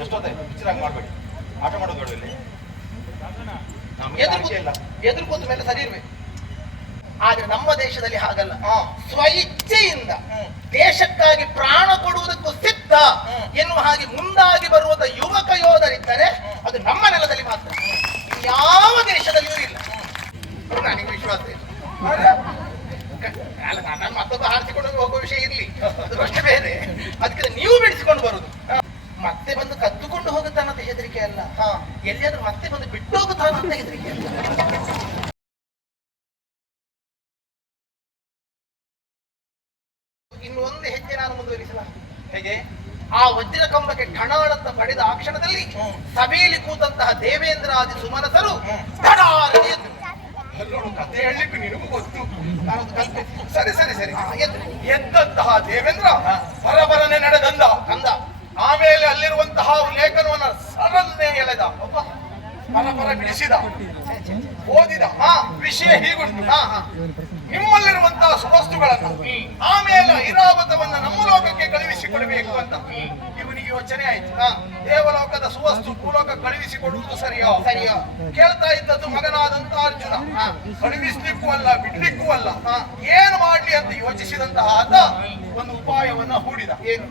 ಎಷ್ಟೊತ್ತಾಯ್ತು? ಹಂಗೆ ಮಾಡಬೇಡಿ. ಆಟ ಮಾಡೋದು ಬೇಡ ಇಲ್ಲಿ. ಎದುರು ಕೂತ ಮೇಲೆ ಸರಿ ಇರ್ಬೇಕು. ಆದ್ರೆ ನಮ್ಮ ದೇಶದಲ್ಲಿ ಹಾಗಲ್ಲ. ಹಾ. ಸ್ವಇಚ್ಛೆಯಿಂದ ಹ್ಮ್. ದೇಶಕ್ಕಾಗಿ ಪ್ರಾಣ ಕೊಡುವುದಕ್ಕೂ ಸಿದ್ಧ. ಎನ್ನುವ ಹಾಗೆ ಮುಂದಾಗಿ ಬರುವಂತ ಯುವಕ ಯೋಧರಿದ್ದರೆ ಅದು ನಮ್ಮ ನೆಲದಲ್ಲಿ ಮಾತ್ರ. ಯಾವ ದೇಶದಲ್ಲಿಯೂ ಇಲ್ಲ. ನನಗೆ ವಿಶ್ವಾಸ ಇಲ್ಲ. ನಾನು ಮತ್ತೊಬ್ಬ ಹಾರಿಸಿಕೊಂಡು ಹೋಗುವ ವಿಷಯ ಇರ್ಲಿ ಅದು ಅಷ್ಟೇ ಬೇರೆ ಅದಕ್ಕೆ ನೀವು ಬಿಡಿಸಿಕೊಂಡು ಬರುದು ಮತ್ತೆ ಬಂದು ಕದ್ದುಕೊಂಡು ಹೋಗುತ್ತಾನಂತ ಹೆದರಿಕೆ ಅಲ್ಲ ಎಲ್ಲಿಯಾದ್ರೂ ಮತ್ತೆ ಬಂದು ಬಿಟ್ಟು ಅಲ್ಲ ಇನ್ನು ಒಂದು ಹೆಜ್ಜೆ ನಾನು ಮುಂದುವರಿಸಲ ಹೇಗೆ? ಆ ವಜ್ರ ಕಂಬಕ್ಕೆ ಠಣಾಳಂತ ಪಡೆದ ಆ ಕ್ಷಣದಲ್ಲಿ. ಸಭೆಯಲ್ಲಿ ಕೂತಂತಹ ಸುಮನಸರು. ಧಡಾರನೆ ಎದ್ರು. ಅಲ್ಲೋಡು ಕತೆ ಹೇಳಲಿಕ್ಕೆ ನಿನಗೂ ಗೊತ್ತು. ಸರಿ ಸರಿ ಸರಿ. ಎದ್ದಂತಹ ದೇವೇಂದ್ರ ಬರಬರನೆ ನಡೆದಂದ. ಕಂದ. ಆಮೇಲೆ ಅಲ್ಲಿರುವಂತಹ ಲೇಖನವನ್ನ ಪರಪರ ಬಿಡಿಸಿದ. ಓದಿದ. ಹಾ ವಿಷಯ ಹೀಗುಂಟು. ಹಾ ಹಾ ನಿಮ್ಮಲ್ಲಿರುವಂತಹ ಸುವಸ್ತುಗಳನ್ನು ಆಮೇಲೆ ಐರಾವತವನ್ನು ನಮ್ಮ ಲೋಕಕ್ಕೆ ಕಳುಹಿಸಿಕೊಡಬೇಕು ಅಂತ. ಇವನಿಗೆ ಯೋಚನೆ ಆಯ್ತು. ದೇವಲೋಕದ ಸುವಸ್ತು ಭೂಲೋಕ ಕಳುಹಿಸಿಕೊಡುವುದು ಸರಿಯೋ? ಸರಿಯೋ. ಕೇಳ್ತಾ ಇದ್ದದ್ದು ಮಗನಾದಂತ ಅರ್ಜುನ. ಕಳುಹಿಸ್ಲಿಕ್ಕೂ ಅಲ್ಲ ಬಿಡ್ಲಿಕ್ಕೂ ಅಲ್ಲ. ಏನು ಮಾಡ್ಲಿ ಅಂತ ಯೋಚಿಸಿದಂತಹ ಆತ ಒಂದು ಉಪಾಯವನ್ನ ಹೂಡಿದ. ಏನು?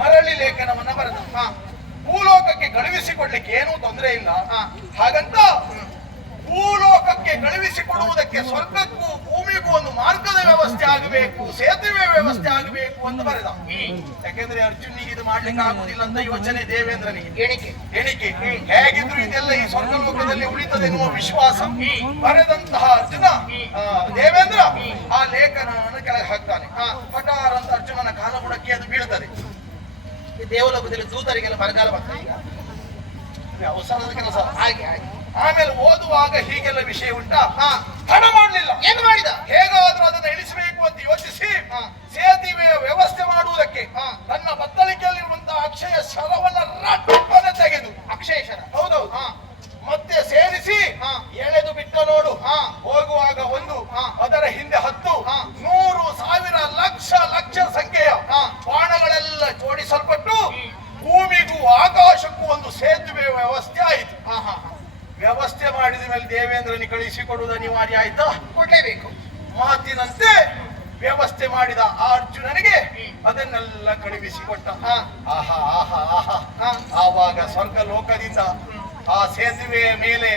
ಮರಳಿ ಲೇಖನವನ್ನ ಬರೆದ. ಹಾ ಭೂಲೋಕಕ್ಕೆ ಕಳುಹಿಸಿಕೊಡ್ಲಿಕ್ಕೆ ಏನೂ ತೊಂದರೆ ಇಲ್ಲ. ಹಾಗಂತ ಭೂಲೋಕಕ್ಕೆ ಕಳುಹಿಸಿಕೊಡುವುದಕ್ಕೆ ಸ್ವರ್ಗಕ್ಕೂ ಭೂಮಿಗೂ ಒಂದು ಮಾರ್ಗದ ವ್ಯವಸ್ಥೆ ಆಗಬೇಕು ಸೇತುವೆ ವ್ಯವಸ್ಥೆ ಆಗಬೇಕು ಅಂತ ಬರೆದ. ಯಾಕೆಂದ್ರೆ ಅರ್ಜುನಿಗೆ ಇದು ಮಾಡ್ಲಿಕ್ಕೆ ಆಗುದಿಲ್ಲ ಅಂತ ಯೋಚನೆ ದೇವೇಂದ್ರನಿಗೆ. ಎಣಿಕೆ. ಎಣಿಕೆ. ಹೇಗಿದ್ರು ಇದೆಲ್ಲ ಈ ಸ್ವರ್ಗ ಲೋಕದಲ್ಲಿ ಉಳಿತದೆ ಎನ್ನುವ ವಿಶ್ವಾಸ. ಬರೆದಂತಹ ಅರ್ಜುನ ಆ, ದೇವೇಂದ್ರ ಆ ಲೇಖನವನ್ನು ಕೆಳಗೆ ಹಾಕ್ತಾನೆ ಆ, ಪಟಾರ್ ಅಂತ ಅರ್ಜುನನ ಕಾಲಬುಡಕ್ಕೆ ಅದು ಬೀಳ್ತದೆ ಈ ದೇವಲೋಕದಲ್ಲಿ ದೂತರಿಗೆಲ್ಲ ಬರಗಾಲ ಬರ್ತಾ ಅವಸರದ ಕೆಲಸ. ಹಾಗೆ ಹಾಗೆ. ಆಮೇಲೆ ಓದುವಾಗ ಹೀಗೆಲ್ಲ ವಿಷಯ ಉಂಟಾ? ಹಾ. ಮಾಡಲಿಲ್ಲ. ಏನು ಮಾಡಿದ? ಹೇಗಾದ್ರೂ ಅದನ್ನ ಇಳಿಸಬೇಕು ಅಂತ ಯೋಚಿಸಿ. ಸೇತುವೆಯ ವ್ಯವಸ್ಥೆ ಮಾಡುವುದಕ್ಕೆ. ತನ್ನ ಬತ್ತಳಿಕೆಯಲ್ಲಿರುವಂತಹ ಅಕ್ಷಯ ಶರವನ್ನ ರಟ್ಟನೆ ತೆಗೆದು. ಅಕ್ಷಯ ಶರ ಹೌದೌದು. ಹಾ. ಮತ್ತೆ ಸೇರಿಸಿ ಹಾ. ಎಳೆದು ಬಿಟ್ಟ ನೋಡು. ಹಾ. ಹೋಗುವಾಗ ಒಂದು ಹಾ. ಅದರ ಹಿಂದೆ ಹತ್ತು ಹಾ. ನೂರು ಸಾವಿರ ಲಕ್ಷ ಲಕ್ಷ ಸಂಖ್ಯೆಯ ಹಾ. ಬಾಣಗಳೆಲ್ಲ ಜೋಡಿಸಲ್ಪಟ್ಟು ಭೂಮಿಗೂ ಆಕಾಶಕ್ಕೂ ಒಂದು ಸೇತುವೆ ವ್ಯವಸ್ಥೆ ಆಯಿತು ಹಾ ಹಾ ಹಾ. ವ್ಯವಸ್ಥೆ ಮಾಡಿದ ಮೇಲೆ ದೇವೇಂದ್ರನಿ ಕಳಿಸಿಕೊಡುವುದು ಅನಿವಾರ್ಯ ಆಯ್ತಾ ಕೊಡ್ಲೇಬೇಕು ಮಾತಿನಂತೆ ವ್ಯವಸ್ಥೆ ಮಾಡಿದ ಆ ಅರ್ಜುನನಿಗೆ ಕಳುಹಿಸಿಕೊಟ್ಟ ಆಹಾ ಆಹಾ ಆಹಾ. ಆವಾಗ ಸ್ವರ್ಗ ಲೋಕದಿಂದ ಆ ಸೇತುವೆಯ ಮೇಲೆ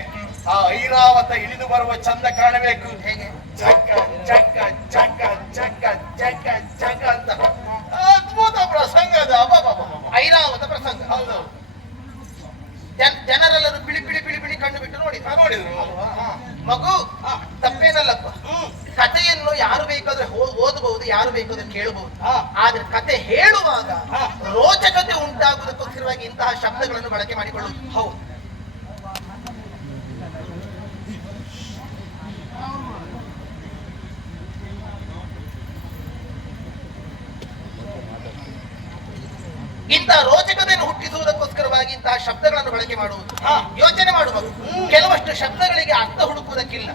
ಆ ಐರಾವತ ಇಳಿದು ಬರುವ ಚಂದ ಕಾಣಬೇಕು. ಹೇಗೆ? ಚಕ್ಕ ಚಕ್ಕ ಚಕ್ಕ ಚಕ್ಕ ಚಕ್ಕ ಜಗ್ಗ ಅಂತ. ಅದ್ಭುತ ಪ್ರಸಂಗದ. ಐರಾವತ ಪ್ರಸಂಗ. ಹೌದು. ಜನ ಜನರೆಲ್ಲರೂ ಬಿಳಿ ಬಿಳಿ ಬಿಳಿ ಬಿಳಿ ಕಣ್ಣು ಬಿಟ್ಟು ನೋಡಿ ನೋಡಿದ್ರು. ಮಗು. ತಪ್ಪೇನಲ್ಲಪ್ಪ. ಕಥೆಯನ್ನು ಯಾರು ಬೇಕಾದ್ರೆ ಓದಬಹುದು ಯಾರು ಬೇಕಾದ್ರೆ ಕೇಳಬಹುದು. ಆದ್ರೆ ಕತೆ ಹೇಳುವಾಗ. ರೋಚಕತೆ ಉಂಟಾಗುವುದಕ್ಕೋಸ್ಕರವಾಗಿ ಇಂತಹ ಶಬ್ದಗಳನ್ನು ಬಳಕೆ ಮಾಡಿಕೊಳ್ಳುವುದು ಹೌದು ಇಂತಹ ರೋಚಕತೆಯನ್ನು ಹುಟ್ಟಿಸುವುದಕ್ಕೋಸ್ಕರವಾಗಿ ಇಂತಹ ಶಬ್ದಗಳನ್ನು ಬಳಕೆ ಮಾಡುವುದು. ಯೋಚನೆ ಮಾಡುವುದು ಕೆಲವಷ್ಟು ಶಬ್ದಗಳಿಗೆ ಅರ್ಥ ಹುಡುಕುವುದಕ್ಕಿಲ್ಲ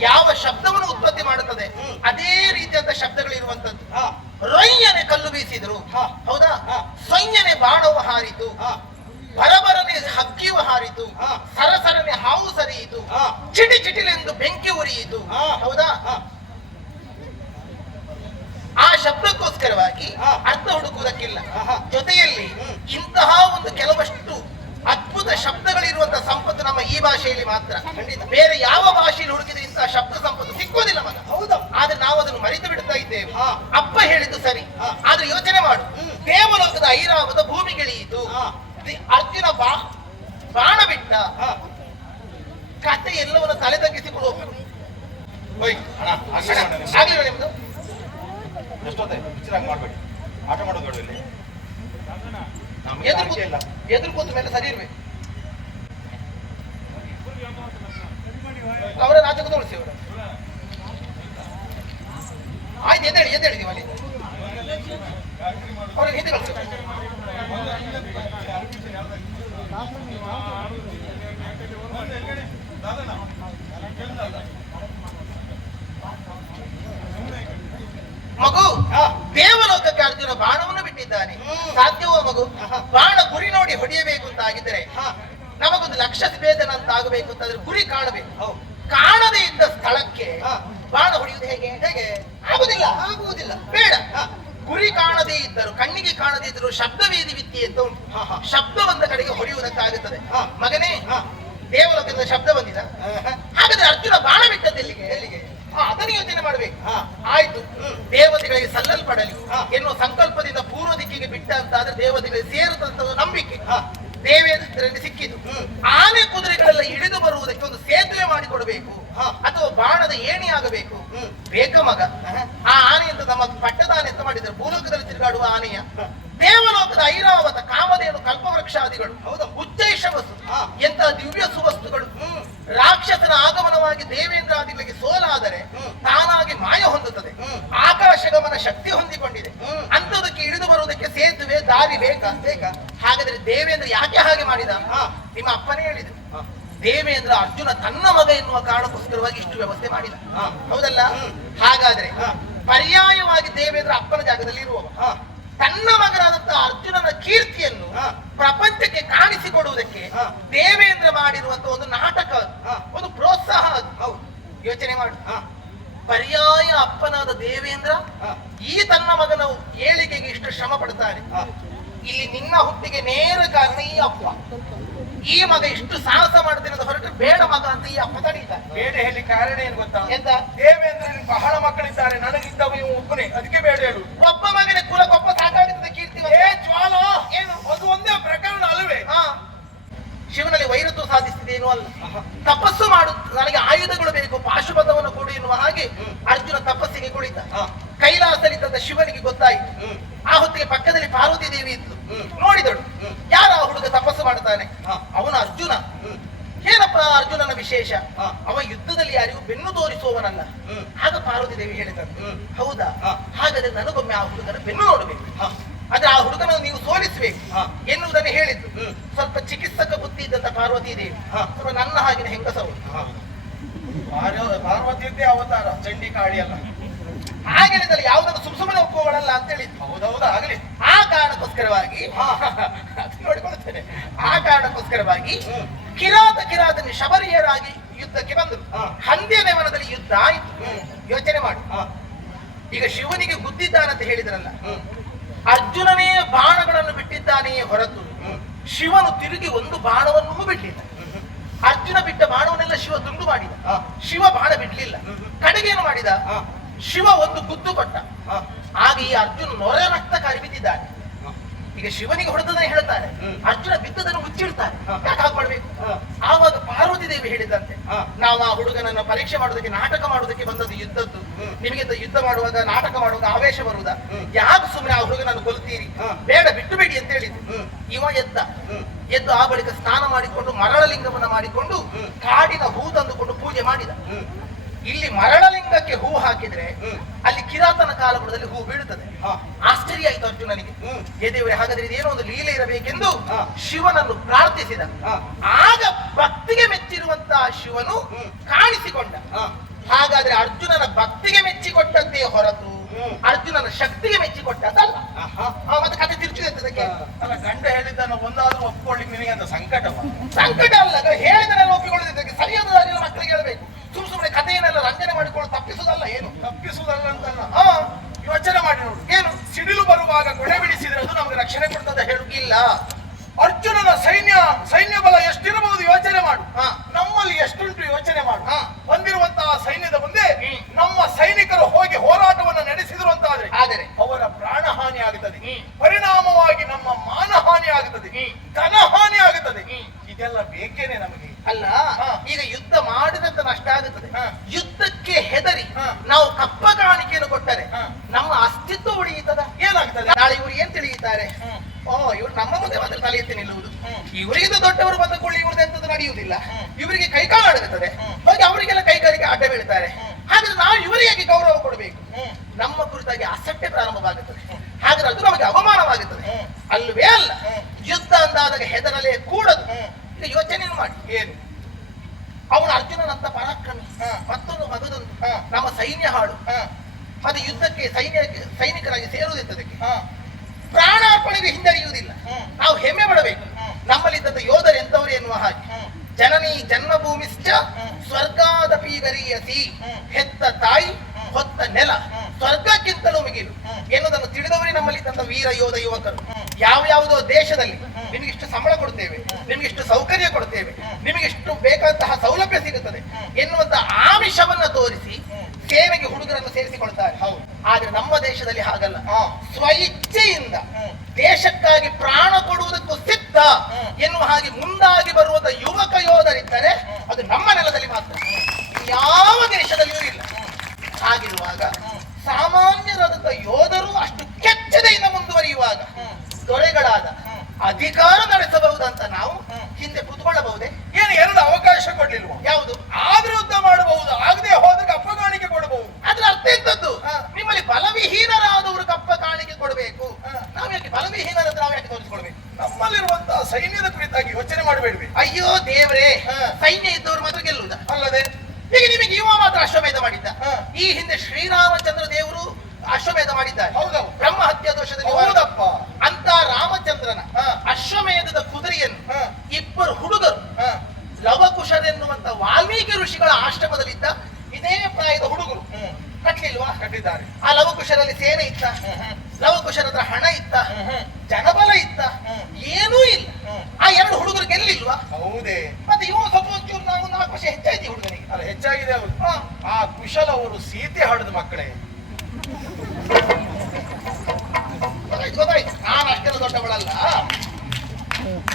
ಯಾವ ಶಬ್ದವನ್ನು ಉತ್ಪತ್ತಿ ಮಾಡುತ್ತದೆ ಅದೇ ರೀತಿಯಾದ ಶಬ್ದಗಳು ಇರುವಂತದ್ದು ರೊಯ್ಯನೆ ಕಲ್ಲು ಬೀಸಿದ್ರು ಹಾ. ಹೌದಾ. ಸೊಯ್ಯನೆ ಬಾಣವು ಹಾರಿತು. ಬರಬರನೆ ಹಕ್ಕಿಯು ಹಾರಿತು. ಸರಸರನೆ ಹಾವು ಸರಿಯಿತು ಹಾ. ಚಿಟಿ ಚಿಟಿಲೆಂದು ಬೆಂಕಿ ಉರಿಯಿತು ಹಾ. ಹೌದಾ ಶಬ್ದಕ್ಕೋಸ್ಕರವಾಗಿ. ಅರ್ಥ ಹುಡುಕುವುದಕ್ಕಿಲ್ಲ. ಜೊತೆಯಲ್ಲಿ ಇಂತಹ ಒಂದು ಕೆಲವಷ್ಟು ಅದ್ಭುತ ಶಬ್ದಗಳಿರುವಂತಹ ಸಂಪತ್ತು ನಮ್ಮ ಈ ಭಾಷೆಯಲ್ಲಿ ಮಾತ್ರ ಖಂಡಿತ ಬೇರೆ ಯಾವ ಭಾಷೆಯಲ್ಲಿ ಹುಡುಕಿದ್ರೆ ಇಂತಹ ಶಬ್ದ ಸಂಪತ್ತು ಸಿಕ್ಕೋದಿಲ್ಲ ಮಗ ಹೌದು ಆದ್ರೆ ನಾವು ಅದನ್ನು ಮರೆತು ಬಿಡ್ತಾ ಇದ್ದೇವೆ ಹಾ. ಅಪ್ಪ ಹೇಳಿದ್ದು ಸರಿ. ಆದ್ರೆ ಯೋಚನೆ ಮಾಡು. ದೇವಲೋಕದ ಐರಾವತ ಭೂಮಿಗಿಳಿಯಿತು ಅರ್ಜುನ ಬಾ ಬಾಣ ಬಿಟ್ಟ. ಕತೆ ಎಲ್ಲವನ್ನು ತಲೆ. ಆಗ್ಲಿಲ್ವಾ ನಿಮ್ದು ಎಷ್ಟೊತ್ತಾಯ್ತು ಪಿಕ್ಚರ್ ಹಂಗೆ ಮಾಡಬೇಡಿ. ಆಟ ಮಾಡೋದು ಬೇಡ ಇಲ್ಲಿ. ನಮ್ಗೆ ಇಲ್ಲ. ಎದುರು ಕೂತ ಮೇಲೆ ಸರಿ ಇರ್ಬೇಕು. ಅವರ ರಾಜ್ಯ ತೋರಿಸಿ ಅವರ. ಆಯ್ತು ಎದ್ದೇಳಿ ಎದ್ದೇಳಿ ನೀವು ಅಲ್ಲಿ. ಅವ್ರಿಗೆ ಹಿಂದೆ ಮಗು ಹಾ. ದೇವಲೋಕಕ್ಕೆ ಅರ್ಜುನ ಬಾಣವನ್ನು ಬಿಟ್ಟಿದ್ದಾನೆ ಸಾಧ್ಯವೋ ಮಗು. ಬಾಣ ಗುರಿ ನೋಡಿ ಹೊಡೆಯಬೇಕು ಅಂತ ಆಗಿದ್ರೆ ಹಾ ನಮಗೊಂದು ಲಕ್ಷ ಭೇದನ ಅಂತ ಆಗಬೇಕು ಅಂತಂದ್ರೆ ಗುರಿ ಕಾಣಬೇಕು ಕಾಣದೇ ಇದ್ದ ಸ್ಥಳಕ್ಕೆ. ಬಾಣ ಹೊಡೆಯುವುದು ಹೇಗೆ ಹೇಗೆ ಆಗುದಿಲ್ಲ ಆಗುವುದಿಲ್ಲ ಬೇಡ. ಗುರಿ ಕಾಣದೇ ಇದ್ದರು ಕಣ್ಣಿಗೆ ಕಾಣದೇ ಇದ್ದರು ಶಬ್ದವೇದಿ ವಿದ್ಯೆ ಅಂತ ಉಂಟು. ಶಬ್ದ ಬಂದ ಕಡೆಗೆ ಹೊಡೆಯುವುದಕ್ಕಾಗುತ್ತದೆ. ಮಗನೇ ಹಾ. ದೇವಲೋಕದಿಂದ ಶಬ್ದ ಬಂದಿದ. ಹಾಗಾದ್ರೆ ಅರ್ಜುನ ಬಾಣ ಬಿಟ್ಟದ್ದು ಎಲ್ಲಿಗೆ ಎಲ್ಲಿಗೆ? ಅದನ್ನು ಯೋಚನೆ ಮಾಡಬೇಕು ಹಾ. ಆಯ್ತು. ದೇವತೆಗಳಿಗೆ ಸಲ್ಲಲ್ಪಡಲಿ. ಎನ್ನುವ ಸಂಕಲ್ಪದಿಂದ ಪೂರ್ವ ದಿಕ್ಕಿಗೆ ಬಿಟ್ಟ ಅಂತಾದ್ರೆ ದೇವತೆಗಳಿಗೆ ಸೇರುತ್ತಂತ ನಂಬಿಕೆ ಹಾ. ಸಿಕ್ಕಿದ್ದು. ಆನೆ ಕುದುರೆಗಳೆಲ್ಲ ಇಳಿದು ಬರುವುದಕ್ಕೆ ಒಂದು ಸೇತುವೆ ಮಾಡಿಕೊಡಬೇಕು. ಅಥವಾ ಬಾಣದ ಏಣಿ ಆಗಬೇಕು ಹ್ಮ್. ಬೇಕ ಮಗ. ಆ ಆನೆ ಅಂತ ನಮ್ಮ ಪಟ್ಟದ ಆನೆ ಅಂತ ಮಾಡಿದ್ದಾರೆ ಭೂಲೋಕದಲ್ಲಿ ತಿರುಗಾಡುವ ಆನೆಯ. ದೇವಲೋಕದ ಐರಾವತ ಕಾಮಧೇನು ಕಲ್ಪವೃಕ್ಷಾದಿಗಳು ಹೌದಾ? ಉದ್ದೇಶ ವಸ್ತು ಹಾ. ಎಂತ ದಿವ್ಯ ಸುವಸ್ತುಗಳು. ರಾಕ್ಷಸನ ಆಗಮನವಾಗಿ ದೇವೇಂದ್ರಾದಿಗಳಿಗೆ ಸೋಲಾದರೆ. ತಾನಾಗಿ ಮಾಯ ಹೊಂದುತ್ತದೆ. ಆಕಾಶ ಗಮನ ಶಕ್ತಿ ಹೊಂದಿಕೊಂಡಿದೆ. ಅಂಥದಕ್ಕೆ ಇಳಿದು ಬರುವುದಕ್ಕೆ ಸೇತುವೆ ದಾರಿ ಬೇಕಾ ಬೇಕಾ ಹಾಗಾದ್ರೆ ದೇವೇಂದ್ರ ಯಾಕೆ ಹಾಗೆ ಮಾಡಿದ ಹಾ. ನಿಮ್ಮ ಅಪ್ಪನೇ ಹೇಳಿದ್ರು ದೇವೇಂದ್ರ ಅರ್ಜುನ ತನ್ನ ಮಗ ಎನ್ನುವ ಕಾರಣಕ್ಕೋಸ್ಕರವಾಗಿ ಇಷ್ಟು ವ್ಯವಸ್ಥೆ ಮಾಡಿದ ಹೌದಲ್ಲ ಹಾಗಾದ್ರೆ. ಪರ್ಯಾಯವಾಗಿ ದೇವೇಂದ್ರ ಅಪ್ಪನ ಜಾಗದಲ್ಲಿ ಇರುವವ ತನ್ನ ಮಗನಾದಂತಹ ಅರ್ಜುನನ ಕೀರ್ತಿಯನ್ನು ಹಾ. ಪ್ರಪಂಚಕ್ಕೆ ಕಾಣಿಸಿಕೊಡುವುದಕ್ಕೆ. ದೇವೇಂದ್ರ ಮಾಡಿರುವಂತಹ ಒಂದು ನಾಟಕ. ಒಂದು ಪ್ರೋತ್ಸಾಹ ಅದು. ಯೋಚನೆ ಮಾಡು. ಹಾ. ಪರ್ಯಾಯ ಅಪ್ಪನಾದ ದೇವೇಂದ್ರ ಈ ತನ್ನ ಮಗನ ಏಳಿಗೆಗೆ ಇಷ್ಟು ಶ್ರಮ ಪಡ್ತಾರೆ. ಇಲ್ಲಿ ನಿನ್ನ ಹುಟ್ಟಿಗೆ ನೇರ ಕಾರಣ ಈ ಅಪ್ಪ. ಈ ಮಗ ಇಷ್ಟು ಸಾಹಸ ಮಾಡ್ತೇನೆ ಅಂತ ಹೊರಟು ಬೇಡ ಮಗ ಅಂತ ಈ ಅಪ್ಪ ತಡೀತಾರೆ. ಬೇಡ ಹೇಳಿ ಕಾರಣ ಏನು ಗೊತ್ತಾ? ಎಂತ? ದೇವೇಂದ್ರನಿಗೆ ಬಹಳ ಮಕ್ಕಳಿದ್ದಾರೆ. ನನಗಿದ್ದವ ಇವು ಒಬ್ಬನೇ. ಅದಕ್ಕೆ ಬೇಡ ಹೇಳು. ಒಬ್ಬ ಮಗನ ಕುಲಕ್ಕೊಬ್ಬ ಸಾಕಾಗುತ್ತದೆ ಕೀರ್ತಿ ಏ ಜ್ವಾಲ ಏನು? ಅದು ಒಂದೇ ಪ್ರಕರಣ ಅಲ್ವೇ ಹಾ ಶಿವನಲ್ಲಿ ವೈರತ್ವ ಸಾಧಿಸಿದೇನು ಅಲ್ಲ ಆಹಾ. ತಪಸ್ಸು ಮಾಡು ನನಗೆ ಆಯುಧಗಳು ಬೇಕು ಪಾಶುಪದವನ್ನು ಕೊಡು ಎನ್ನುವ ಹಾಗೆ ಹ್ಮ್. ಅರ್ಜುನ ತಪಸ್ಸಿಗೆ ಕುಳಿತ ಹಾ. ಕೈಲಾಸದಲ್ಲಿದ್ದ ಶಿವನಿಗೆ ಗೊತ್ತಾಯಿತು ಹ್ಮ್ ಆ ಹೊತ್ತಿಗೆ ಪಕ್ಕದಲ್ಲಿ ಪಾರ್ವತಿ ದೇವಿ ಇದ್ಲು ಹ್ಮ್. ನೋಡಿದಳು ಹ್ಮ್. ಯಾರ ಆ ಹುಡುಗ ತಪಸ್ಸು ಮಾಡ್ತಾನೆ ಹಾ. ಅವನು ಅರ್ಜುನ ಹ್ಮ್ ಏನಪ್ಪ ಅರ್ಜುನನ ವಿಶೇಷ ಹಾ. ಅವ ಯುದ್ಧದಲ್ಲಿ ಯಾರಿಗೂ ಬೆನ್ನು ತೋರಿಸುವವನಲ್ಲ ಹ್ಮ್. ಆಗ ಪಾರ್ವತಿ ದೇವಿ ಹೇಳಿದರು ಹ್ಮ್. ಹೌದಾ ಹಾ. ಹಾಗಾದ್ರೆ ನನಗೊಮ್ಮೆ ಆ ಹುಡುಗನ ಬೆನ್ನು ನೋಡಬೇಕು. ಆದ್ರೆ ಆ ಹುಡುಗನನ್ನು ನೀವು ಸೋಲಿಸಬೇಕು. ಎನ್ನುವುದನ್ನು ಹೇಳಿದ್ದು. ಹ್ಮ್. ಸ್ವಲ್ಪ ಚಿಕಿತ್ಸಕ ಬುದ್ಧಿ ಇದ್ದಂತ ಪಾರ್ವತಿ ದೇವಿ. ಸ್ವಲ್ಪ ನನ್ನ ಹಾಗಿನ ಹೆಂಗಸವರು ಪಾರ್ವತಿಯದ್ದೇ ಅವತಾರ. ಚಂಡಿ ಕಾಳಿ ಅಲ್ಲ ಹಾಗೆ ಹೇಳಿದಲ್ಲಿ ಯಾವುದನ್ನು ಸುಮ್ ಸುಮ್ಮನೆ ಒಪ್ಪುಗಳಲ್ಲ ಅಂತ ಹೇಳಿದ್ದು. ಹೌದೌದು ಆಗಲಿ. ಆ ಕಾರಣಕ್ಕೋಸ್ಕರವಾಗಿ ನೋಡಿಕೊಳ್ತೇನೆ. ಆ ಕಾರಣಕ್ಕೋಸ್ಕರವಾಗಿ. ಕಿರಾತ ಕಿರಾತನ ಶಬರಿಯರಾಗಿ ಯುದ್ಧಕ್ಕೆ ಬಂದರು. ಹಂದಿಯ ನೆವನದಲ್ಲಿ ವನದಲ್ಲಿ ಯುದ್ಧ ಆಯಿತು. ಯೋಚನೆ ಮಾಡಿ. ಈಗ ಶಿವನಿಗೆ ಗುದ್ದಿದ್ದಾನೆ ಅಂತ ಹೇಳಿದ್ರಲ್ಲ ಅರ್ಜುನನೇ ಬಾಣಗಳನ್ನು ಬಿಟ್ಟಿದ್ದಾನೆಯೇ ಹೊರತು ಶಿವನು ತಿರುಗಿ ಒಂದು ಬಾಣವನ್ನೂ ಬಿಡಲಿಲ್ಲ ಅರ್ಜುನ ಬಿಟ್ಟ ಬಾಣವನ್ನೆಲ್ಲ ಶಿವ ತುಂಡು ಮಾಡಿದ. ಶಿವ ಬಾಣ ಬಿಡ್ಲಿಲ್ಲ. ಕಡೆಗೇನು ಮಾಡಿದ. ಶಿವ ಒಂದು ಗುದ್ದು ಕೊಟ್ಟ ಆಗ ಈ ಅರ್ಜುನ ನೊರೆ ರಕ್ತ ಕರಿಬಿದ್ದಿದ್ದಾನೆ. ಈಗ ಶಿವನಿಗೆ ಹೊಡೆದನ್ನ ಹೇಳ್ತಾರೆ ಅರ್ಜುನ ಬಿದ್ದದನ್ನು ಮುಚ್ಚಿಡ್ತಾರೆ. ಯಾಕೆ ಹಾಗೆ ಮಾಡ್ಬೇಕು. ಆವಾಗ ಪಾರ್ವತಿ ದೇವಿ ಹೇಳಿದಂತೆ. ನಾವು ಆ ಹುಡುಗನನ್ನು ಪರೀಕ್ಷೆ ಮಾಡೋದಕ್ಕೆ ನಾಟಕ ಮಾಡೋದಕ್ಕೆ ಬಂದದ್ದು ಯುದ್ಧದ್ದು ನಿಮಗೆ ಯುದ್ಧ ಮಾಡುವಾಗ ನಾಟಕ ಮಾಡುವಾಗ ಆವೇಶ ಬರುವುದ. ಯಾಕೆ ಸುಮ್ಮನೆ ಆ ಹುಡುಗನನ್ನು ಕೊಲ್ತೀರಿ ಬೇಡ ಬಿಟ್ಟು ಬೇಡಿ ಅಂತ ಹೇಳಿದ್ರು. ಇವ ಎದ್ದ ಎದ್ದು ಆ ಬಳಿಕ ಸ್ನಾನ ಮಾಡಿಕೊಂಡು ಮರಳಲಿಂಗವನ್ನು ಮಾಡಿಕೊಂಡು. ಕಾಡಿನ ಹೂ ತಂದುಕೊಂಡು ಪೂಜೆ ಮಾಡಿದ ಇಲ್ಲಿ ಮರಳಲಿಂಗಕ್ಕೆ ಹೂ ಹಾಕಿದ್ರೆ. ಅಲ್ಲಿ ಕಿರಾತನ ಕಾಲಗುಣದಲ್ಲಿ ಹೂ ಬೀಳುತ್ತದೆ. ಆಶ್ಚರ್ಯ ಆಯಿತು ಅರ್ಜುನನಿಗೆ ಹ್ಮ್. ಏ ದೇವರೇ ಹಾಗಾದ್ರೆ ಇದೇನೋ ಒಂದು ಲೀಲೆ ಇರಬೇಕೆಂದು. ಶಿವನನ್ನು ಪ್ರಾರ್ಥಿಸಿದ ಹಾ. ಆಗ ಭಕ್ತಿಗೆ ಮೆಚ್ಚಿರುವಂತಹ ಶಿವನು ಹ್ಮ್. ಕಾಣಿಸಿಕೊಂಡ. ಹಾಗಾದ್ರೆ ಅರ್ಜುನನ ಭಕ್ತಿಗೆ ಮೆಚ್ಚಿಕೊಟ್ಟದ್ದೇ ಹೊರತು ಹ್ಮ್. ಅರ್ಜುನನ ಶಕ್ತಿಗೆ ಮೆಚ್ಚಿಕೊಟ್ಟದ್ದಲ್ಲ. ಆ, ಮತ್ತೆ ಕತೆ ತಿರುಚಿದಕ್ಕೆ ಅಲ್ಲ ಗಂಡ ಹೇಳಿದ್ದನ್ನು ಒಂದಾದ್ರೂ ಒಪ್ಕೊಳ್ಳಿಕ್ಕೆ ನಿನಗೆ ಅಂತ ಸಂಕಟವ ಸಂಕಟ ಅಲ್ಲ ಹೇಳಿದ್ರೆ ಒಪ್ಪಿಕೊಳ್ಳದಿದ್ದಕ್ಕೆ ಸರಿಯಾದ ದಾರಿಯಲ್ಲಿ ಮಕ್ಕಳಿಗೆ ಹೇಳಬೇಕು ಸುಮ್ ಸುಮ್ಮನೆ ಕಥೆಯನ್ನೆಲ್ಲ ರಂಜನೆ ಮಾಡಿಕೊಂಡು ತಪ್ಪಿಸುವುದಲ್ಲ ಏನು ತಪ್ಪಿಸುವುದಲ್ಲ ಅಂತಲ್ಲ ಹಾ ಯೋಚನೆ ಮಾಡಿ ನೋಡು ಏನು ಸಿಡಿಲು ಕೊಳೆ ಬಿಡಿಸಿದ್ರೆ ಅದು ನಮಗೆ ರಕ್ಷಣೆ ಕೊಡ್ತದೆ ಹೇಳುಗಿಲ್ಲ ಇಲ್ಲ. ಅರ್ಜುನನ ಸೈನ್ಯ ಸೈನ್ಯ ಬಲ ಎಷ್ಟಿರಬಹುದು ಯೋಚನೆ ಮಾಡು. ನಮ್ಮಲ್ಲಿ ಎಷ್ಟುಂಟು ಯೋಚನೆ ಮಾಡು ಹಾ. ಬಂದಿರುವಂತಹ ಸೈನ್ಯದ ಮುಂದೆ ಹ್ಮ್. ನಮ್ಮ ಸೈನಿಕರು ಹೋಗಿ ಹೋರಾಟವನ್ನು ನಡೆಸಿದ್ರು ಅಂತಾದ್ರೆ ಆದರೆ ಅವರ ಪ್ರಾಣ ಹಾನಿ ಆಗುತ್ತದೆ ಹ್ಮ್. ಪರಿಣಾಮವಾಗಿ ನಮ್ಮ ಮಾನ ಹಾನಿ ಆಗುತ್ತದೆ ಹ್ಮ್. ಧನ ಹಾನಿ ಆಗುತ್ತದೆ ಹ್ಮ್. ಇದೆಲ್ಲ ಬೇಕೇನೆ ನಮಗೆ ಅಲ್ಲ ಹಾ. ಈಗ ಯುದ್ಧ ಮಾಡಿದಂತ ನಷ್ಟ ಆಗುತ್ತದೆ ಹಾ. ಯುದ್ಧಕ್ಕೆ ಹೆದರಿ ಹಾ. ನಾವು ಕಪ್ಪ ಕಾಣಿಕೆಯನ್ನು ಕೊಟ್ಟರೆ ಹಾ. ನಮ್ಮ ಅಸ್ತಿತ್ವ ಉಳಿಯುತ್ತದ ಏನಾಗ್ತದೆ ನಾಳೆ ಇವರು ಏನ್ ತಿಳಿಯುತ್ತಾರೆ ಹ್ಮ್. ಓ ಇವರು ನಮ್ಮ ಮುಂದೆ ಮಾತ್ರ ತಲೆ ಎತ್ತಿ ನಿಲ್ಲುವುದು ಹ್ಮ್. ಇವರಿಗಿಂತ ದೊಡ್ಡವರು ಬಂದ ಕೂಡಲೇ ಇವ್ರದ್ದು ಎಂತದ್ದು ನಡೆಯುವುದಿಲ್ಲ ಹ್ಮ್. ಇವರಿಗೆ ಕೈಕಾಲು ಅಡಗುತ್ತದೆ ಹ್ಮ್. ಹೋಗಿ ಅವರಿಗೆಲ್ಲ ಅಡ್ಡ ಹಾಗಾದ್ರೆ ನಾವು ಇವರಿಗೆ ಗೌರವ ಕೊಡಬೇಕು. ನಮ್ಮ ಕುರಿತಾಗಿ ಅಸಟ್ಟೆ ಪ್ರಾರಂಭವಾಗುತ್ತದೆ. ಹಾಗಾದ್ರೆ ಅದು ನಮಗೆ ಅವಮಾನವಾಗುತ್ತದೆ. ಅಲ್ಲವೇ ಅಲ್ಲ ಹ್ಮ್. ಯುದ್ಧ ಅಂದಾದಾಗ ಹೆದರಲೇ ಕೂಡದು ಹ್ಮ್. ಈಗ ಯೋಚನೆ ಮಾಡಿ ಏನು ಅವನು ಅರ್ಜುನನಂತ ಪರಾಕ್ರಮಿ ಹಾ. ಮತ್ತೊಂದು ಮಗದೊಂದು ಹಾ. ನಮ್ಮ ಸೈನ್ಯ ಹಾಳು ಹಾ ಅದು ಯುದ್ಧಕ್ಕೆ ಸೈನ್ಯ ಸೈನಿಕರಾಗಿ ಸೇರುವುದಿತ್ತದಕ್ಕೆ ಹಾ ಪ್ರಾಣಾರ್ಪಣೆ ಅಪ್ಪಣಿಗೂ ಹಿಂದರಿಯುವುದಿಲ್ಲ ಹ್ಮ್. ನಾವು ಹೆಮ್ಮೆ ಪಡಬೇಕು ಹ್ಮ್. ನಮ್ಮಲ್ಲಿದ್ದಂತ ಯೋಧರು ಎಂತವರು ಎನ್ನುವ ಹಾಗೆ ಹ್ಮ್. ಜನನಿ ಜನ್ಮಭೂಮಿಶ್ಚ. ಸ್ವರ್ಗಾದಪಿ ಗರಿಯಸಿ ಹೆತ್ತ ತಾಯಿ, ಹೊತ್ತ ನೆಲ ಸ್ವರ್ಗಕ್ಕಿಂತಲೂ ಮಿಗಿಲು. ಎನ್ನುವುದನ್ನು ತಿಳಿದವರೇ ತಂದ ವೀರ, ಯೋಧ, ಯುವಕರು ಯಾವ ಯಾವುದೋ ದೇಶದಲ್ಲಿ. ನಿಮಗೆ ಇಷ್ಟು ಸಂಬಳ ಕೊಡ್ತೇವೆ ನಿಮಗೆ ಇಷ್ಟು ಸೌಕರ್ಯ ಕೊಡ್ತೇವೆ. ನಿಮಗೆ ಇಷ್ಟು ಬೇಕಾದಂತಹ ಸೌಲಭ್ಯ ಸಿಗುತ್ತದೆ ಎನ್ನುವಂತಹ ಎನ್ನುವಂತ ಆಮಿಷವನ್ನ ತೋರಿಸಿ. ಸೇವೆಗೆ ಹುಡುಗರನ್ನು ಸೇರಿಸಿಕೊಳ್ತಾರೆ ಹೌದು. ಆದ್ರೆ ನಮ್ಮ ದೇಶದಲ್ಲಿ ಹಾಗಲ್ಲ ಸ್ವ ಸ್ವಇಚ್ಛೆಯಿಂದ ಹ್ಮ್. ದೇಶಕ್ಕಾಗಿ ಪ್ರಾಣ ಕೊಡುವುದಕ್ಕೂ ಸಿದ್ಧ. ಎನ್ನುವ ಹಾಗೆ ಮುಂದಾಗಿ ಬರುವಂತ ಯುವಕ ಯೋಧರಿದ್ದರೆ ಅದು ನಮ್ಮ ನೆಲದಲ್ಲಿ ಮಾತ್ರ ಯಾವ ದೇಶದಲ್ಲಿಯೂ ಇಲ್ಲ ಹಾಗಿರುವಾಗ ಹ್ಮ್. ಸಾಮಾನ್ಯರಾದಂತ ಯೋಧರು ಅಷ್ಟು ಕೆಚ್ಚದೆಯಿಂದ ಮುಂದುವರಿಯುವಾಗ ಹ್ಮ್. ದೊರೆಗಳಾದ ಹ್ಮ್. ಅಧಿಕಾರ ನಡೆಸಬಹುದಂತ ನಾವು ಹ್ಮ್. ಹಿಂದೆ ಕೂತ್ಕೊಳ್ಳಬಹುದೇ ಏನು ಎರಡು ಅವಕಾಶ ಕೊಡ್ಲಿಲ್ವಾ ಯಾವುದು ಆದ್ರೂ ಯುದ್ಧ ಮಾಡಬಹುದು ಆಗದೆ ಹೋದ್ರೆ ಅಪ್ಪಗಾಣಿಕೆ ಕೊಡಬಹುದು ಅದ್ರ ಅರ್ಥ ಎಂತದ್ದು ಹಾ. ನಿಮ್ಮಲ್ಲಿ ಬಲವಿಹೀನರಾದವರು ಕಪ್ಪ ಕಾಣಿಕೆ ಕೊಡಬೇಕು ಹಾ. ನಾವು ಯಾಕೆ ಬಲವಿಹೀನರ ನಾವು ಯಾಕೆ ತೋರಿಸ್ಕೊಳ್ಬೇಕು ನಮ್ಮಲ್ಲಿರುವಂತಹ ಸೈನ್ಯದ ಮಾಡಬೇಡ್ವಿ ಅಯ್ಯೋ ದೇವರೇ. ಸೈನ್ಯ ಇದ್ದವರು ಮಾತ್ರ ಗೆಲ್ಲುವುದ ಅಲ್ಲದೆ ಈಗ ನಿಮಗೆ ಇವ ಮಾತ್ರ ಅಶ್ವಮೇಧ ಮಾಡಿದ್ದ. ಈ ಹಿಂದೆ ಶ್ರೀರಾಮಚಂದ್ರ ದೇವರು ಅಶ್ವಮೇಧ ಮಾಡಿದ್ದಾರೆ ಹೌದೌದು. ಬ್ರಹ್ಮ ಹತ್ಯಾ ದೋಷದ ನಿವಾರಣೆ. ಹೌದಪ್ಪ ಅಂತ ರಾಮಚಂದ್ರನ. ಅಶ್ವಮೇಧದ ಕುದುರೆಯನ್ನು. ಇಬ್ಬರು ಹುಡುಗರು. ಲವಕುಶರೆನ್ನುವಂತ ವಾಲ್ಮೀಕಿ ಋಷಿಗಳ ಆಶ್ರಮದಲ್ಲಿದ್ದ ಇದೇ ಪ್ರಾಯದ ಹುಡುಗರು ಹ್ಮ್. ಕಟ್ಲಿಲ್ವಾ ಕಟ್ಟಿದ್ದಾರೆ ಆ ಲವಕುಶರಲ್ಲಿ ಸೇನೆ ಇತ್ತ. ಲವಕುಶರ ಹತ್ರ ಹಣ ಇತ್ತ. ಜನಬಲ ಇತ್ತ ಹ್ಮ್. ಏನೂ ಇಲ್ಲ ಹ್ಮ್. ಆ ಎರಡು ಹುಡುಗರು ಗೆಲ್ಲಿಲ್ವಾ ಹೌದೇ ಮತ್ತೆ ಇವ ಸ್ವಲ್ಪ ಒಂಚೂರು ನಾವು ನಾಲ್ಕು ವರ್ಷ ಹೆಚ್ಚಾಯ್ತು ಈ ಹುಡುಗನಿಗೆ ಅಲ್ಲ ಹೆಚ್ಚಾಗಿದೆ ಅವರು ಆ ಕುಶಲ್ ಅವರು ಸೀತೆ ಹಾಡದ ಮಕ್ಕಳೇ. ಗೊತ್ತಾಯ್ತು ಗೊತ್ತಾಯ್ತು. ನಾನು ಅಷ್ಟೆಲ್ಲ ದೊಡ್ಡವಳಲ್ಲ.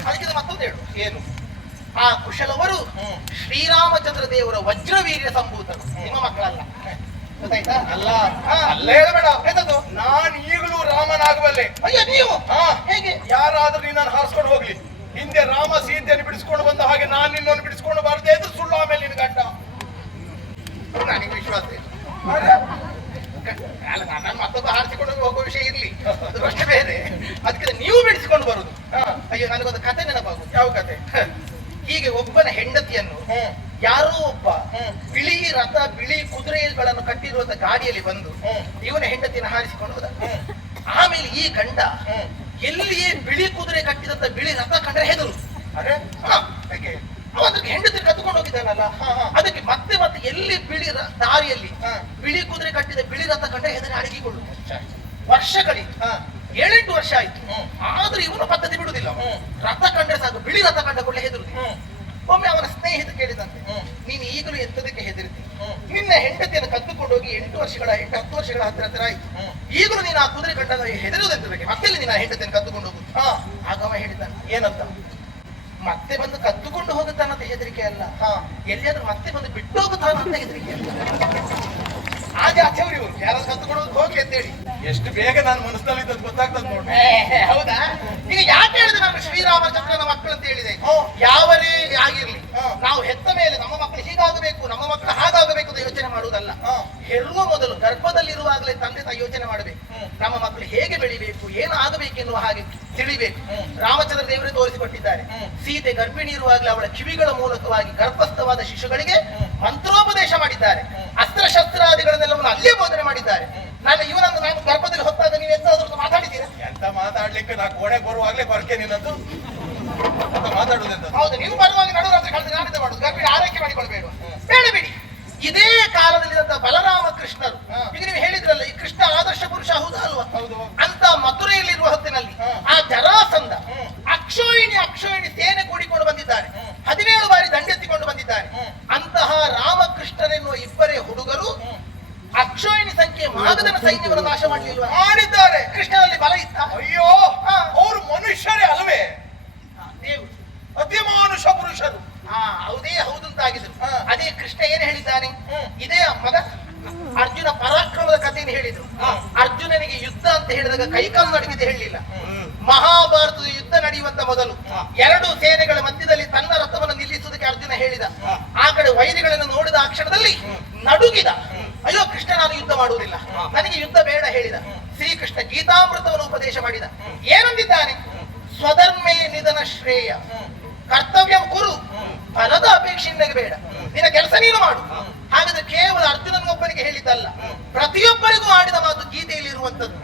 ಅದಕ್ಕಿಂತ ಮತ್ತೊಂದು ಹೇಳು. ಏನು? ಆ ಕುಶಲವರು. ಶ್ರೀರಾಮಚಂದ್ರ ದೇವರ ವಜ್ರವೀರ್ಯ ಸಂಭೂತರು. ನಿಮ್ಮ ಮಕ್ಕಳಲ್ಲ. ಗೊತ್ತಾಯ್ತಾ? ಅಲ್ಲ. ಅಲ್ಲ ಹೇಳಬೇಡ ಎಂತದ್ದು? ನಾನು ಈಗಲೂ ರಾಮನಾಗಬಲ್ಲೆ. ಅಯ್ಯೋ ನೀವು? ಹೇಗೆ? ಯಾರಾದ್ರೂ ನಿನ್ನನ್ನು ಹಾರಿಸ್ಕೊಂಡು ಹೋಗ್ಲಿ. ಹಿಂದೆ ರಾಮ ಸೀತೆಯನ್ನು ಬಿಡಿಸ್ಕೊಂಡು ಬಂದ ಹಾಗೆ ನಾನು ನಿನ್ನನ್ನು ಬಿಡಿಸ್ಕೊಂಡು ಬಾರದೆ ಇದ್ರೆ ಸುಳ್ಳು ಆಮೇಲೆ ನಿನ್ಗೆ ಗಂಟ ನನಗೆ ವಿಶ್ವಾಸ ಇಲ್ಲ. ಅಲ್ಲ ನನ್ನನ್ನು ಮತ್ತೊಬ್ಬ ಹಾರಿಸಿಕೊಂಡು ಹೋಗುವ ವಿಷಯ ಇರ್ಲಿ. ಅದು ಅಷ್ಟೇ ಬೇರೆ. ಅದಕ್ಕೆ ನೀವು ಬಿಡಿಸಿಕೊಂಡು ಬರುದು. ಅಯ್ಯೋ ನನಗೊಂದು ಕತೆ ನೆನಪಾಗು ಯಾವ ಕತೆ? ಹೀಗೆ ಒಬ್ಬನ ಹೆಂಡತಿಯನ್ನು ಯಾರೋ ಒಬ್ಬ ಬಿಳಿ ರಥ ಬಿಳಿ ಕುದುರೆಗಳನ್ನು ಕಟ್ಟಿರುವಂತ ಗಾಡಿಯಲ್ಲಿ ಬಂದು. ಇವನ ಹೆಂಡತಿಯನ್ನು ಹಾರಿಸಿಕೊಂಡು ಹೋದ. ಆಮೇಲೆ ಈ ಗಂಡ. ಎಲ್ಲಿಯೇ ಬಿಳಿ ಕುದುರೆ ಕಟ್ಟಿದಂತ ಬಿಳಿ ರಥ ಕಂಡ್ರೆ ಹೆದರು ಅರೆ? ಯಾಕೆ ಹೆಂಡತಿ ಕದ್ದುಕೊಂಡು ಹೋಗಿದ್ದಾನಲ್ಲ. ಅದಕ್ಕೆ ಮತ್ತೆ ಮತ್ತೆ ಎಲ್ಲಿ ಬಿಳಿ ದಾರಿಯಲ್ಲಿ. ಬಿಳಿ ಕುದುರೆ ಕಟ್ಟಿದ ಬಿಳಿ ರಥ ಕಂಡ ಹೆದರಿ ಅಡಗಿಕೊಳ್ಳು ವರ್ಷಗಳಿತ್ತು. ಏಳೆಂಟು ವರ್ಷ ಆಯ್ತು. ಆದ್ರೂ ಇವನು ಪದ್ಧತಿ ಬಿಡುದಿಲ್ಲ. ರಥ ಕಂಡ್ರೆ ಸಾಕು ಬಿಳಿ ರಥ ಕಂಡ ಕೂಡಲೇ ಹೆದರುದು. ಒಮ್ಮೆ ಅವನ ಸ್ನೇಹಿತ ಕೇಳಿದಂತೆ ಹ್ಮ್. ನೀನು ಈಗಲೂ ಎತ್ತದಕ್ಕೆ ಹೆದರಿತಿ ನಿನ್ನ ಹೆಂಡತಿಯನ್ನು ಕದ್ದುಕೊಂಡು ಹೋಗಿ ಎಂಟು ವರ್ಷಗಳ ಎಂಟು ಹತ್ತು ವರ್ಷಗಳ ಹತ್ತಿರ ಹತ್ತಿರ ಆಯ್ತು. ಈಗಲೂ ನೀನು ಆ ಕುದುರೆ ಕಂಡ ಹೆದರುವುದೆಂತದಕ್ಕೆ? ಮತ್ತೆ ನಿನ್ನ ಆ ಹೆಂಡತಿಯನ್ನು ಕದ್ದುಕೊಂಡು ಹೋಗುದು? ಆಗವ ಆಗ ಅವ ಹೇಳಿದ್ದಾನೆ ಏನಂತ? ಮತ್ತೆ ಬಂದು ಹೋಗುತ್ತಾನಂತ ಹೆದರಿಕೆ ಅಲ್ಲ ಹಾ. ಎಲ್ಲಿಯಾದ್ರೂ ಮತ್ತೆ ಬಂದು ಬಿಟ್ಟು ಹೋಗುತ್ತಾನಂತ ಹೆದರಿಕೆ ಅಲ್ಲ ಆಚೆವ್ರಿ ಇವ್ರು ಯಾರು ಸತ್ತು ಕೊಡೋದು ಹೋಗಿ ಅಂತೇಳಿ ಎಷ್ಟು ಬೇಗ ನಾನು ಮನಸ್ಸಲ್ಲಿ ಇದ್ದದ್ದು ಗೊತ್ತಾಗ್ತದೆ ನೋಡಿ ಹೌದಾ ಈಗ ಯಾಕೆ ಹೇಳಿದೆ ನಮ್ಮ ಶ್ರೀರಾಮಚಂದ್ರನ ಮಕ್ಕಳು ಅಂತ ಹೇಳಿದೆ. ಯಾವರೇ ಆಗಿರ್ಲಿ. ನಾವು ಹೆತ್ತ ಮೇಲೆ ನಮ್ಮ ಮಕ್ಕಳು ಹೀಗಾಗಬೇಕು ನಮ್ಮ ಮಕ್ಕಳು ಹಾಗಾಗಬೇಕು ಅಂತ ಯೋಚನೆ ಮಾಡುವುದಲ್ಲ. ಹೆರುವ ಮೊದಲು ಗರ್ಭದಲ್ಲಿರುವಾಗಲೇ ತಂದೆ ತಾಯಿ ಯೋಚನೆ ಮಾಡಬೇಕು. ನಮ್ಮ ಮಕ್ಕಳು ಹೇಗೆ ಬೆಳಿಬೇಕು ಏನು ಆಗಬೇಕೆನ್ನುವ ಹಾಗೆ ತಿಳಿಬೇಕು. ರಾಮಚಂದ್ರ ದೇವರೇ ತೋರಿಸಿಕೊಟ್ಟಿದ್ದಾರೆ. ಸೀತೆ ಗರ್ಭಿಣಿ ಇರುವಾಗಲೇ ಅವಳ ಕಿವಿಗಳ ಮೂಲಕವಾಗಿ ಗರ್ಭಸ್ಥವಾದ ಶಿಶುಗಳಿಗೆ. ಮಂತ್ರೋಪದೇಶ ಮಾಡಿದ್ದಾರೆ. ಅಸ್ತ್ರಶಸ್ತ್ರಾದಿಗಳನ್ನೆಲ್ಲವನ್ನು ಅಲ್ಲೇ ಬೋಧನೆ ಮಾಡಿದ್ದಾರೆ. ನಾನು ಇವನನ್ನು ನಾನು ಗರ್ಭದಲ್ಲಿ ಹೊತ್ತಾಗ ನೀವು ಎಂತಾದ್ರೂ ಮಾತಾಡಿದ್ದೀರಾ ಎಂತ ಮಾತಾಡ್ಲಿಕ್ಕೆ ನಾ ಕೋಣೆ ಬರುವಾಗಲೇ ಬರ್ಕೆ ನಿನ್ನದು ಹೌದು ನೀವು ಬರುವಾಗ ನಡುರಾತ್ರಿ ಕಳೆದ ನಾನಿದ್ದ ಮಾಡುದು ಗರ್ಭಿಣಿ ಆರೈಕೆ. ಬೇಡ ಬಿಡಿ ಇದೇ ಕಾಲದಲ್ಲಿ ಬಲರಾಮ ಕೃಷ್ಣರು. ಈಗ ನೀವು ಹೇಳಿದ್ರಲ್ಲ ಈ ಕೃಷ್ಣ ಆದರ್ಶ ಪುರುಷ ಹೌದಾ ಅಲ್ವಾ ಹೌದು. ಅಂತ ಮಥುರೆಯಲ್ಲಿರುವ ಹೊತ್ತಿನಲ್ಲಿ ಹಾ. ಆ ಜರಾಸಂಧ ಹ್ಮ್. ಅಕ್ಷೋಹಿಣಿ ಅಕ್ಷೋಹಿಣಿ ಸೇನೆ ಕೂಡಿಕೊಂಡು ಬಂದಿದ್ದಾರೆ ಹ್ಮ್. ಹದಿನೇಳು ಬಾರಿ ದಂಡೆತ್ತಿಕೊಂಡು ಬಂದಿದ್ದಾರೆ ಹ್ಮ್. ಅಂತಹ ರಾಮಕೃಷ್ಣರೆನ್ನುವ ಇಬ್ಬರೇ ಹುಡುಗರು ಹ್ಮ್. ಅಕ್ಷೋಹಿಣಿ ಸಂಖ್ಯೆ ಮಾಗದನ ಸೈನ್ಯವನ್ನು ನಾಶ ಮಾಡಲಿಲ್ವಾ ಮಾಡಿದ್ದಾರೆ ಕೃಷ್ಣನಲ್ಲಿ ಬಲ ಇತ್ತ ಅಯ್ಯೋ ಹಾ. ಅವರು ಮನುಷ್ಯರೇ ಅಲ್ವೇ ದೇವರು ಅತಿ ಮಾನುಷ ಪುರುಷರು ಹಾ ಹೌದೇ ಹೌದು ಅಂತಾಗಿದ್ರು ಹಾ. ಅದೇ ಕೃಷ್ಣ ಏನ್ ಹೇಳಿದ್ದಾನೆ ಹ್ಮ್. ಇದೇ ಮಗ ಅರ್ಜುನ ಪರಾಕ್ರಮದ ಕಥೆಯನ್ನು ಹೇಳಿದ್ರು ಹಾ. ಅರ್ಜುನನಿಗೆ ಯುದ್ಧ ಅಂತ ಹೇಳಿದಾಗ ಕೈಕಾಲು ನಡುಗಿದೆ ಹೇಳಲಿಲ್ಲ. ಮಹಾಭಾರತದ ಯುದ್ಧ ನಡೆಯುವಂತ ಮೊದಲು ಎರಡು ಸೇನೆಗಳ ಮಧ್ಯದಲ್ಲಿ ತನ್ನ ರಥವನ್ನು ನಿಲ್ಲಿಸುವುದಕ್ಕೆ ಅರ್ಜುನ ಹೇಳಿದ. ಆ ಕಡೆ ವೈರಿಗಳನ್ನು ನೋಡಿದ ಆ ಕ್ಷಣದಲ್ಲಿ. ನಡುಗಿದ ಅಯ್ಯೋ, ಕೃಷ್ಣ, ನಾನು ಯುದ್ಧ ಮಾಡುವುದಿಲ್ಲ ನನಗೆ ಯುದ್ಧ ಬೇಡ ಹೇಳಿದ. ಶ್ರೀಕೃಷ್ಣ ಗೀತಾಮೃತವನ್ನು ಉಪದೇಶ ಮಾಡಿದ. ಏನಂದಿದ್ದಾನೆ ಸ್ವಧರ್ಮೇ ನಿಧನ ಶ್ರೇಯ. ಕರ್ತವ್ಯ ಕುರು. ಫಲದ ಅಪೇಕ್ಷೆಯಿಂದ ಬೇಡ. ನಿನ್ನ ಕೆಲಸ ನೀನು ಮಾಡು. ಹಾಗಾದ್ರೆ ಕೇವಲ ಅರ್ಜುನನೊಬ್ಬನಿಗೆ ಹೇಳಿದ್ದಲ್ಲ ಪ್ರತಿಯೊಬ್ಬರಿಗೂ ಆಡಿದ ಮಾತು ಗೀತೆಯಲ್ಲಿ ಇರುವಂತದ್ದು